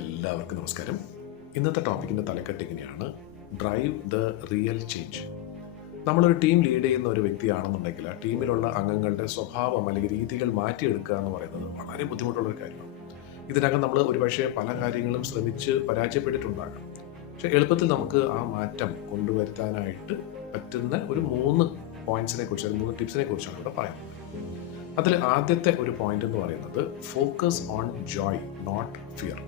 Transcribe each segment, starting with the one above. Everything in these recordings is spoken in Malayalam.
എല്ലാവർക്കും നമസ്കാരം. ഇന്നത്തെ ടോപ്പിക്കിൻ്റെ തലക്കെട്ട് ഇങ്ങനെയാണ്: ഡ്രൈവ് ദ റിയൽ ചേഞ്ച്. നമ്മളൊരു ടീം ലീഡ് ചെയ്യുന്ന ഒരു വ്യക്തിയാണെന്നുണ്ടെങ്കിൽ ആ ടീമിലുള്ള അംഗങ്ങളുടെ സ്വഭാവം അല്ലെങ്കിൽ രീതികൾ മാറ്റിയെടുക്കുക എന്ന് പറയുന്നത് വളരെ ബുദ്ധിമുട്ടുള്ളൊരു കാര്യമാണ്. ഇതിനകം നമ്മൾ ഒരുപക്ഷെ പല കാര്യങ്ങളും ശ്രമിച്ച് പരാജയപ്പെട്ടിട്ടുണ്ടാകാം. പക്ഷെ എളുപ്പത്തിൽ നമുക്ക് ആ മാറ്റം കൊണ്ടുവരുത്താനായിട്ട് പറ്റുന്ന ഒരു 3 പോയിന്റ്സിനെ കുറിച്ച്, 3 ടിപ്സിനെ കുറിച്ചാണ് ഇവിടെ പറയുന്നത്. അതിൽ ആദ്യത്തെ ഒരു പോയിന്റ് എന്ന് പറയുന്നത് focus on joy, not fear.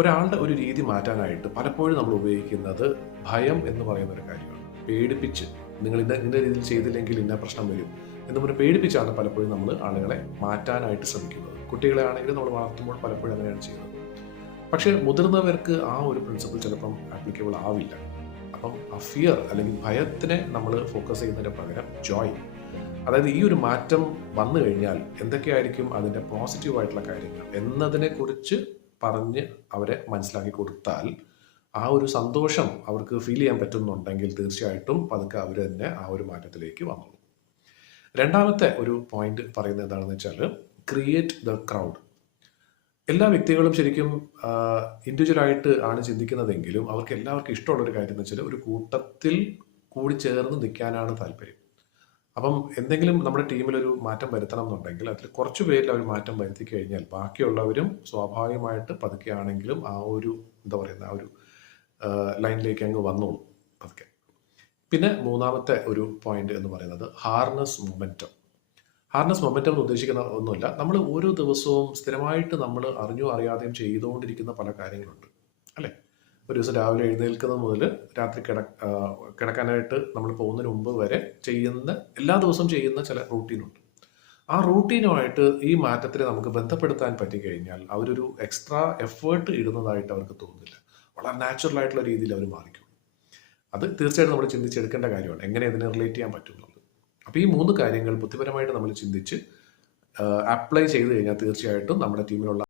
ഒരാളുടെ ഒരു രീതി മാറ്റാനായിട്ട് പലപ്പോഴും നമ്മൾ ഉപയോഗിക്കുന്നത് ഭയം എന്ന് പറയുന്ന ഒരു കാര്യമാണ്. പേടിപ്പിച്ച്, നിങ്ങൾ ഇന്ന രീതിയിൽ ചെയ്തില്ലെങ്കിൽ ഇന്ന പ്രശ്നം വരും എന്ന് പറഞ്ഞ് പേടിപ്പിച്ചാണ് പലപ്പോഴും നമ്മൾ ആളുകളെ മാറ്റാനായിട്ട് ശ്രമിക്കുന്നത്. കുട്ടികളെ ആണെങ്കിലും നമ്മൾ വളർത്തുമ്പോൾ പലപ്പോഴും അങ്ങനെയാണ് ചെയ്യുന്നത്. പക്ഷേ മുതിർന്നവർക്ക് ആ ഒരു പ്രിൻസിപ്പിൾ ചിലപ്പം ആപ്ലിക്കബിൾ ആവില്ല. അപ്പം ആ ഫിയർ അല്ലെങ്കിൽ ഭയത്തിനെ നമ്മൾ ഫോക്കസ് ചെയ്യുന്നതിന് പകരം ജോയ്, അതായത് ഈ ഒരു മാറ്റം വന്നു കഴിഞ്ഞാൽ എന്തൊക്കെയായിരിക്കും അതിൻ്റെ പോസിറ്റീവായിട്ടുള്ള കാര്യങ്ങൾ എന്നതിനെ കുറിച്ച് പറഞ്ഞ് അവരെ മനസ്സിലാക്കി കൊടുത്താൽ ആ ഒരു സന്തോഷം അവർക്ക് ഫീൽ ചെയ്യാൻ പറ്റുന്നുണ്ടെങ്കിൽ തീർച്ചയായിട്ടും പതുക്കെ അവർ തന്നെ ആ ഒരു മാറ്റത്തിലേക്ക് വന്നോളൂ. രണ്ടാമത്തെ ഒരു പോയിന്റ് പറയുന്നത് എന്താണെന്ന് വെച്ചാൽ ക്രിയേറ്റ് ദ ക്രൗഡ്. എല്ലാ വ്യക്തികളും ശരിക്കും ഇൻഡിവിജ്വലായിട്ട് ആണ് ചിന്തിക്കുന്നതെങ്കിലും അവർക്ക് എല്ലാവർക്കും ഇഷ്ടമുള്ളൊരു കാര്യം എന്ന് വെച്ചാൽ ഒരു കൂട്ടത്തിൽ കൂടി ചേർന്ന് നിൽക്കാനാണ് താല്പര്യം. അപ്പം എന്തെങ്കിലും നമ്മുടെ ടീമിലൊരു മാറ്റം വരുത്തണം എന്നുണ്ടെങ്കിൽ അതിൽ കുറച്ച് പേരിൽ അവർ മാറ്റം വരുത്തി കഴിഞ്ഞാൽ ബാക്കിയുള്ളവരും സ്വാഭാവികമായിട്ട് പതുക്കെയാണെങ്കിലും ആ ഒരു ആ ഒരു ലൈനിലേക്ക് അങ്ങ് വന്നോളൂ പതുക്കെ. പിന്നെ മൂന്നാമത്തെ ഒരു പോയിന്റ് എന്ന് പറയുന്നത് ഹാർനസ് മൊമെൻറ്റം. ഹാർനസ് മൊമെൻറ്റം എന്ന് ഉദ്ദേശിക്കുന്ന ഒന്നുമില്ല, നമ്മൾ ഓരോ ദിവസവും സ്ഥിരമായിട്ട് നമ്മൾ അറിഞ്ഞോ അറിയാതെയും ചെയ്തുകൊണ്ടിരിക്കുന്ന പല കാര്യങ്ങളുണ്ട് അല്ലേ. ഒരു ദിവസം രാവിലെ എഴുന്നേൽക്കുന്നത് മുതൽ രാത്രി കിടക്കാനായിട്ട് നമ്മൾ പോകുന്നതിന് മുമ്പ് വരെ ചെയ്യുന്ന, എല്ലാ ദിവസവും ചെയ്യുന്ന ചില റൂട്ടീനുണ്ട്. ആ റൂട്ടീനുമായിട്ട് ഈ മാറ്റത്തിനെ നമുക്ക് ബന്ധപ്പെടുത്താൻ പറ്റിക്കഴിഞ്ഞാൽ അവരൊരു എക്സ്ട്രാ എഫേർട്ട് ഇടുന്നതായിട്ട് അവർക്ക് തോന്നുന്നില്ല. വളരെ നാച്ചുറൽ ആയിട്ടുള്ള രീതിയിൽ അവർ മാറിക്കും. അത് തീർച്ചയായിട്ടും നമ്മൾ ചിന്തിച്ചെടുക്കേണ്ട കാര്യമാണ്, എങ്ങനെ ഇതിനെ റിലേറ്റ് ചെയ്യാൻ പറ്റും എന്നുള്ളത്. അപ്പോൾ ഈ 3 കാര്യങ്ങൾ ബുദ്ധിപരമായിട്ട് നമ്മൾ ചിന്തിച്ച് അപ്ലൈ ചെയ്ത് കഴിഞ്ഞാൽ തീർച്ചയായിട്ടും നമ്മുടെ ടീമിലുള്ള